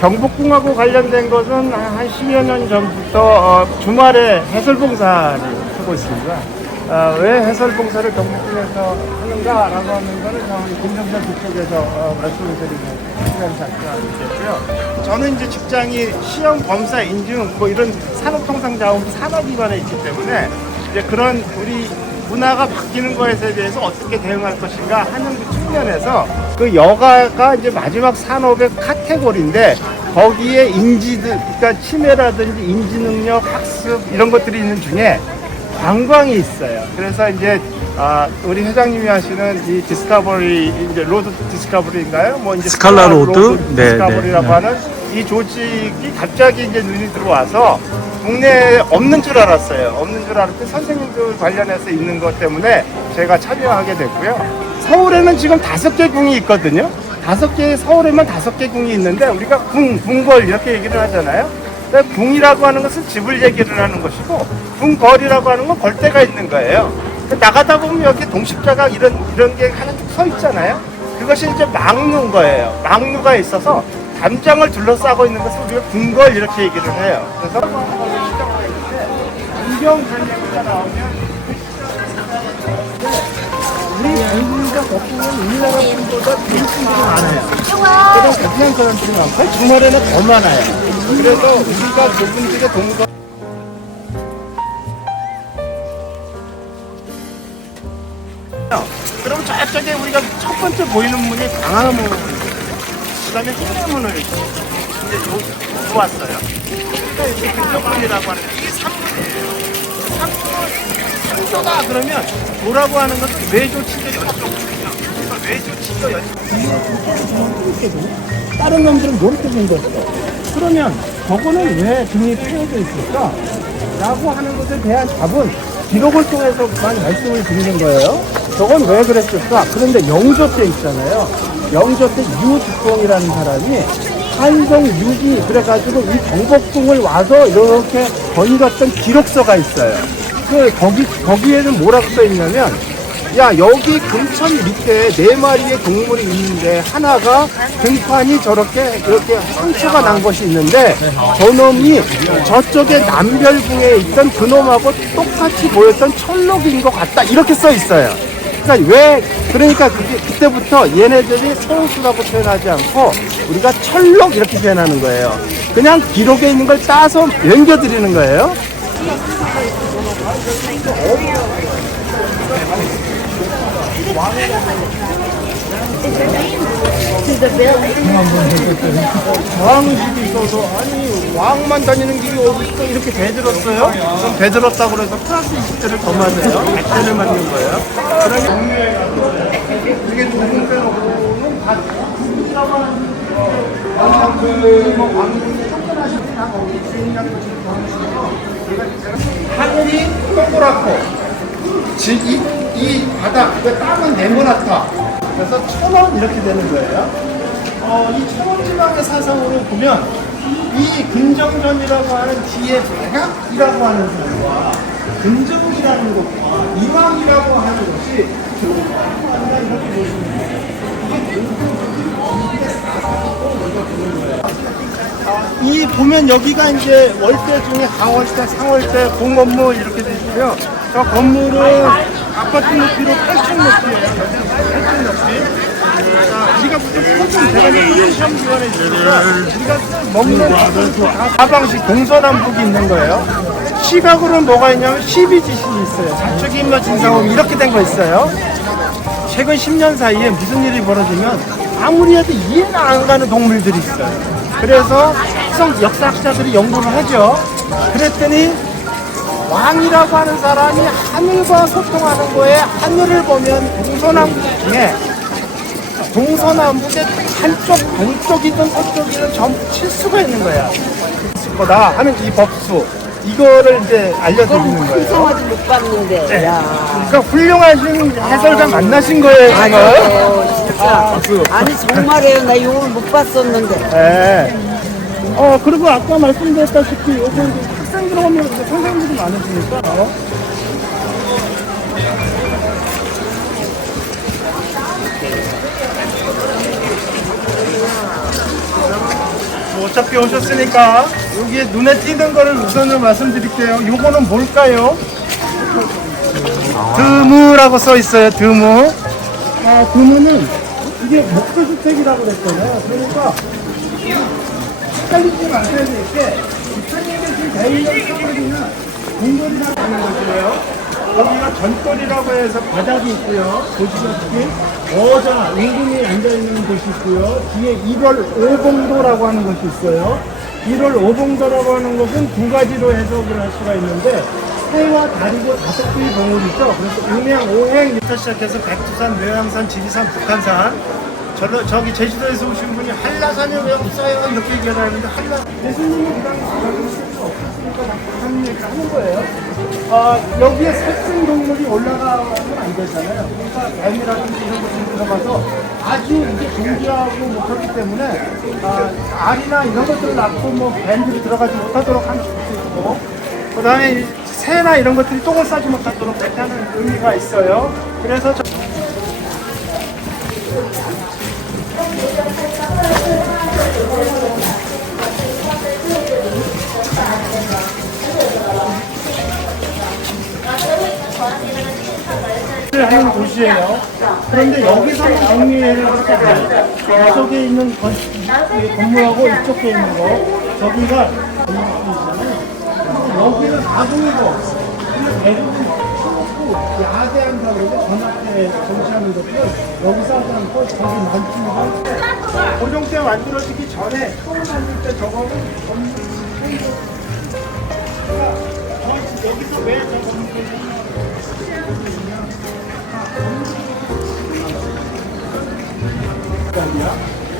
경복궁하고 관련된 것은 한 10여 년 전부터 주말에 해설봉사를 하고 있습니다. 왜 해설봉사를 경복궁에서 하는가라고 하는 거는 김정선 북쪽에서 말씀을 드리는 시간이 작성하겠고요. 저는 이제 직장이 시험, 검사, 인증 뭐 이런 산업통상자원 산업기관에 있기 때문에 이제 그런 우리 문화가 바뀌는 것에 대해서 어떻게 대응할 것인가 하는 측면에서 그 여가가 이제 마지막 산업의 카테고리인데 거기에 인지들, 그러니까 치매라든지 인지능력, 학습 이런 것들이 있는 중에 관광이 있어요. 그래서 이제 우리 회장님이 하시는 이 디스커버리, 이제 로드 디스커버리인가요? 뭐 이제 스칼라 로드 디스커버리라고 하는 이 조직이 갑자기 이제 눈이 들어와서 국내에 없는 줄 알았어요. 없는 줄 알았는데 선생님들 관련해서 있는 것 때문에 제가 참여하게 됐고요. 서울에는 지금 5개 궁이 있거든요. 5개, 서울에만 5개 궁이 있는데 우리가 궁궐 이렇게 얘기를 하잖아요. 궁이라고 하는 것은 집을 얘기를 하는 것이고 궁궐이라고 하는 건 벌떼가 있는 거예요. 나가다 보면 여기 동식자가 이런 게 하나 쭉 서 있잖아요. 그것이 이제 막루인 거예요. 막루가 있어서 담장을 둘러싸고 있는 것을 우리가 궁궐 이렇게 얘기를 해요. 그래서 문경 관례가 나오면 우리 한국과 거꾸로는 우리나라 분보다 비율이 많아요. 그래서 베트남 사람들이 많고 주말에는 더 많아요. 그래서 우리가 그분들의 동거 그럼 저쪽에 우리가 첫 번째 보이는 문이 광화문, 그 다음에 홍대문을 이제 놓았어요. 그러니까 이게 근접문이라고 하는 게 이게 3문이에요. 3조다 그러면 도라고 하는 것은 외조치도 연속이거든요. 그러니까 외조치도 연속. 다른 놈들은 이렇게 생겼어. 그러면 저거는 왜 등이 파여져 있을까? 라고 하는 것에 대한 답은 기록을 통해서만 말씀을 드리는 거예요. 저건 왜 그랬을까? 그런데 영조 때 있잖아요. 영조 때 유득봉이라는 사람이 한성 6이 그래가지고 이 경복궁을 와서 이렇게 건졌던 기록서가 있어요. 거기에는 뭐라고 써 있냐면, 야, 여기 금천 밑에 4마리의 동물이 있는데 하나가 등판이 저렇게 이렇게 상처가 난 것이 있는데 저놈이 저쪽에 남별궁에 있던 그놈하고 똑같이 보였던 철록인 것 같다 이렇게 써 있어요. 그러니까 그때부터 얘네들이 소수라고 표현하지 않고 우리가 철록 이렇게 표현하는 거예요. 그냥 기록에 있는 걸 따서 넘겨드리는 거예요. 저항식이 있어서 아니 왕만 다니는 길이 어디 있어 이렇게 대들었어요? 그럼 대들었다고 그래서 플러스 20대를 더 맞아요. 100대를 맞는 거예요. 그러면 이게 좋은 빼놓고는 다 국이라고 하는 왕국에 쫓겨나시는 다 거기 주인장 도시를 보내시고 하늘이 동그랗고 이 바닥, 그 땅은 네모나타. 그래서 천원 이렇게 되는 거예요. 이 천원지방의 사상으로 보면 이 근정전이라고 하는 뒤에 백악이라고 하는 사람과 근정이라는 것과 이왕이라고 하는 것이 아니라 이렇게 보시면 돼요. 이 보면 여기가 이제 월대 중에 하월대, 상월대, 공업무 이렇게 되시고요. 저 건물은 아파트 높이로 8층 높이에요. 8층 높이. 우리가 무슨 포진 제가 이제 시험기관에 있으니까 우리가 먹는 다 사방식 동서남북이 있는 거예요. 시각으로는 뭐가 있냐면 12지신이 있어요. 좌측 임마 진상홈 이렇게 된 거 있어요. 최근 10년 사이에 무슨 일이 벌어지면 아무리 해도 이해는 안 가는 동물들이 있어요. 그래서 역사학자들이 연구를 하죠. 그랬더니 왕이라고 하는 사람이 하늘과 소통하는 거에 하늘을 보면 동서남북 중에 동서남북의 한쪽, 동쪽이든 서쪽이든 전부 칠수가 있는 거야. 거다 하는 이 법수. 이거를 이제 알려드리는 거예요. 풍성하지 못 봤는데. 네. 야. 그러니까 훌륭하신 해설가 만나신 거예요, 지금. 아니에요, 진짜. 아니 정말이에요. 나 이걸 못 봤었는데. 네. 그리고 아까 말씀드렸다시피 여기 학생들 오면 선생님들이 많으시니까. 어차피 오셨으니까 여기 눈에 띄는 거를 우선은 말씀드릴게요. 요거는 뭘까요? 드무라고 써 있어요. 드무. 드무는 이게 목조주택이라고 그랬잖아요. 그러니까 헷갈리지 마셔야 될 게, 부처님의 대인의 사거리나 공거리라고 하는 것이에요. 여기가 전거리라고 해서 바닥이 있고요. 보시다시피 어자 임금이 앉아있는 곳이 있고요. 뒤에 1월 오봉도라고 하는 것이 있어요. 1월 오봉도라고 하는 것은 두 가지로 해석을 할 수가 있는데, 해와 달이고 5개의 봉우리죠. 그래서 음양, 오행부터 시작해서 백두산, 묘양산, 지리산, 북한산, 저기 제주도에서 오신 분이 한라산이 왜 없어요? 이렇게 얘기하는데, 예수님이 그 당시 저기 있을 수 없었으니까 그런 얘기를 하는 거예요. 여기에 살생 동물이 올라가면 안 되잖아요. 그러니까 뱀이라든지 이런 것들이 들어가서 아주 이제 정지하고 못하기 때문에 알이나 이런 것들을 낳고 뭐 뱀들이 들어가지 못하도록 하는 것도 있고, 그 다음에 새나 이런 것들이 똥을 싸지 못하도록 그렇게 하는 의미가 있어요. 그래서 하는 곳이에요. 그런데 여기서는 정리회를 그렇게 안 해요. 이쪽에 있는 건물하고 이쪽에 있는 거, 저기가 건물이잖아요. 여기는 가공이고, 대부분 야대한다고 그러고 전학에 정치하는 것들 여기서 하지 않고 저기 건축물을 고종 때 만들어지기 전에 처음 만들 때 저거는 건물 여기서 왜 저 건물을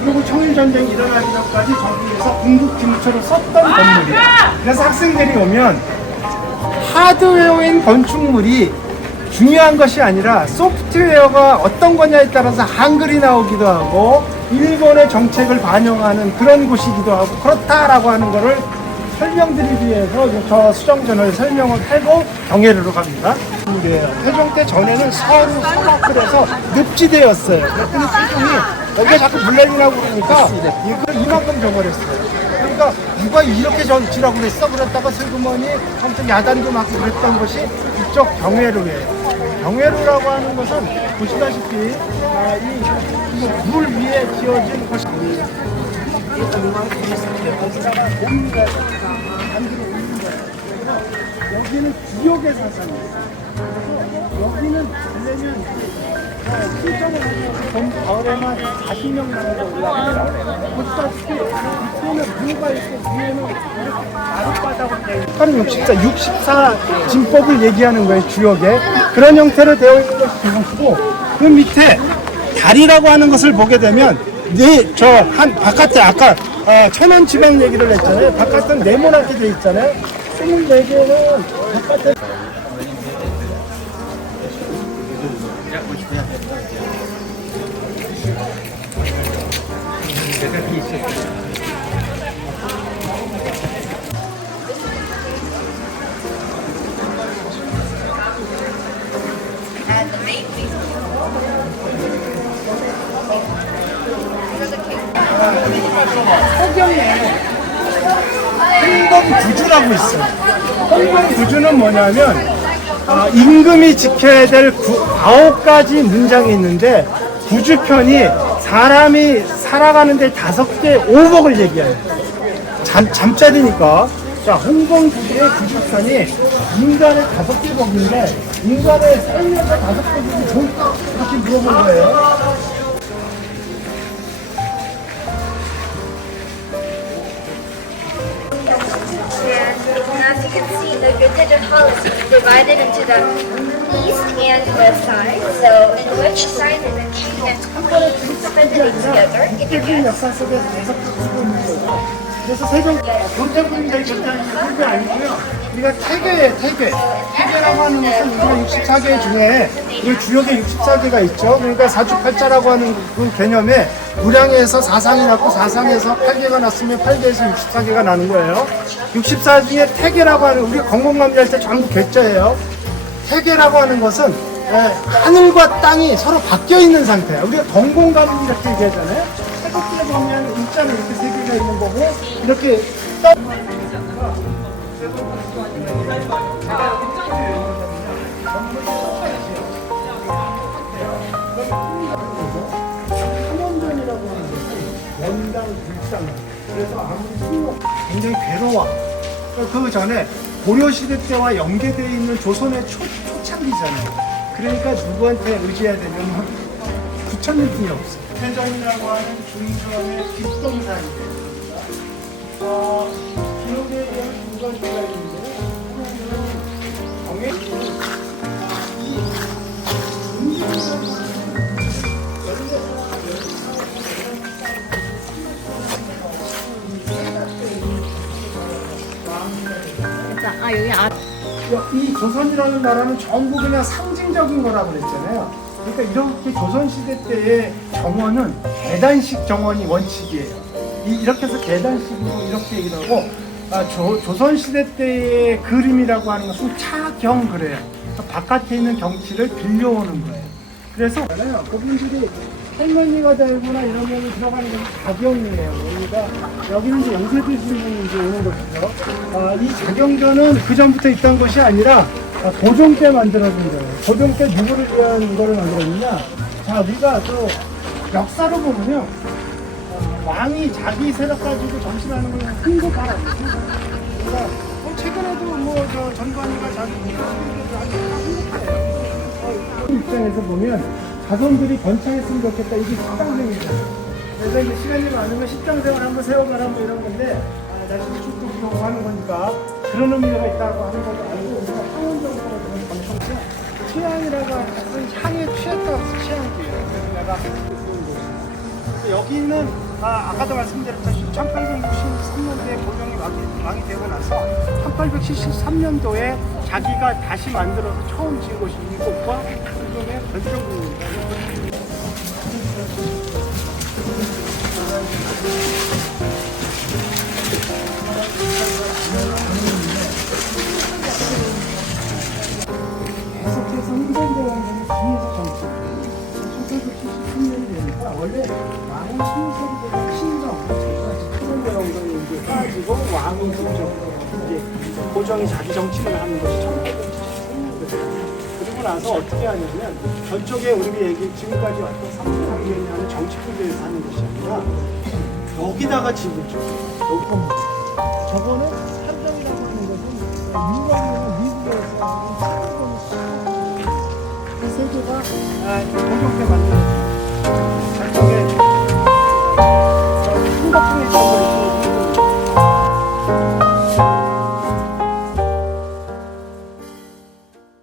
그리고 청일전쟁이 일어나기 전까지 저기에서 군국기무처로 썼던 건물이야. 그래서 학생들이 오면 하드웨어인 건축물이 중요한 것이 아니라 소프트웨어가 어떤 거냐에 따라서 한글이 나오기도 하고 일본의 정책을 반영하는 그런 곳이기도 하고 그렇다라고 하는 거를 설명드리기 위해서 저 수정전을 설명을 하고 경회로로 갑니다. 태종 때 전에는 서로 서막을해서 늪지대였어요. 그랬더니 태종이 여기가 자꾸 물냉이라고 그러니까 이걸 이만큼 줘버렸어요. 그러니까 누가 이렇게 지라고 그랬어? 그랬다가 슬그머니 아무튼 야단도 맞고 그랬던 것이 이쪽 경회로예요. 경회로라고 하는 것은 보시다시피 물 위에 지어진 것이 여기는 지역의 사상이에요. 그래서 여기는 되려면 실전을 하면 가을에만 40명 정도 올라가요. 보시다시피 밑에는 무가 있고 위에는 아랫바닥으로 되어 있는 64 진법을 얘기하는 거예요. 주역에 그런 형태로 되어 있는 것이 되고, 그 밑에 다리라고 하는 것을 보게 되면 바깥에 아까 천안 지방 얘기를 했잖아요. 바깥은 네모나게 되어 있잖아요. 24개는 바깥에 홍범구주라고 있어요. 홍범구주는 뭐냐면 임금이 지켜야 될 9가지 문장이 있는데 구주편이 사람이 살아가는데 5개 오복을 얘기해요. 잠자리니까. 자, 홍범구주의 구주편이 인간의 5개 복인데 인간의 살면서 5개 복이 좋을까? 이렇게 물어본 거예요. As you can see, the Gurdjieff Hall is divided into the east and west side. So, in which side is the king and queen spending together? If you 세계적인 guess. 역사 속에서 계속 쓰고 있는 거예요. 그래서 세종 경제분들이 결정하는 게 아니고요. 우리가 태계예요, 태계. 태계라고 하는 것은 우리가 64개 중에 그 주역에 64개가 있죠. 그러니까 사주팔자라고 하는 그 개념에 무량에서 사상이 났고 사상에서 8개가 났으면 8개에서 64개가 나는 거예요. 64 중에 태계라고 하는, 우리가 건강감리할 때 전부 괴짜예요. 태계라고 하는 것은 하늘과 땅이 서로 바뀌어 있는 상태야. 우리가 건공감리 이렇게 얘기하잖아요. 끝에 보면 일자는 이렇게 세 개가 있는 거고 이렇게 떠. 삼원전이라고 하는 것은 원당 불상. 그래서 아무리 승로 굉장히 괴로워. 그 전에 고려시대 때와 연계되어 있는 조선의 초창기잖아요. 그러니까 누구한테 의지해야 되냐면 부처님뿐이 없어요. 태전이라고 하는 중전의 뒷동산이에요. 기록에 의한 두 가지가 있는데 하나는 정액기는 이 음식이라고 하는 이 조선이라는 나라는 전부 그냥 상징적인 거라고 그랬잖아요. 그러니까 이렇게 조선시대 때의 정원은 계단식 정원이 원칙이에요. 이렇게 해서 계단식으로 이렇게 얘기를 하고 조선시대 때의 그림이라고 하는 것은 차경 그래요. 바깥에 있는 경치를 빌려오는 거예요. 그래서 그분들이 할머니가 되거나 이러면 들어가는 것이 자경이에요. 여기는 이제 영세대신분이 이제 오는 것이죠. 이 자경전은 그 전부터 있던 것이 아니라 고종 때 만들어진 거예요. 고종 때 누구를 위한 거를 만들었느냐? 자, 우리가 또 역사로 보면요, 왕이 자기 세력 가지고 정치하는 건 큰거 바랍니다. 그러니까 최근에도 저 전관이가 자기 아주 행복해요. 입장에서 보면. 자손들이 번창했으면 좋겠다. 이게 식당생이잖아요. 그래서 이제 시간이 많으면 식당생을 한번 세워가라 뭐 이런 건데, 나중에 축도 부르고 하는 거니까 그런 의미가 있다고 하는 것도 아니고, 우리가 상원적으로 그런 방송인데, 취향이라고 하는 것은 향에 취했다고 해서 취향이에요. 그래서 내가 그래서 여기는, 아까도 말씀드렸다시피 1863년도에 고종이 왕이 되고 나서 1873년도에 자기가 다시 만들어서 처음 지은 곳이 이곳과 고종의 별정궁입니다. 계속해서 흥선대왕전이 뒤에서 정치 1873년이 되니까 원래 왕은 신설이보다 친정, 흥선대왕전이 이제 빠지고 왕이 직접 이제 고종이 자기 정치를 하는 것이 1873년도예요. 그리고 나서 어떻게 하냐면 저쪽에 우리가 지금까지 왔던 삼성학園하는 정치구조에서 하는 것이 아니라 여기다가 집을 줘. 여기 저거는 산정이라고 하는 것은 유럽이나 미국에서 하는 이 세 개가 고종 때 만든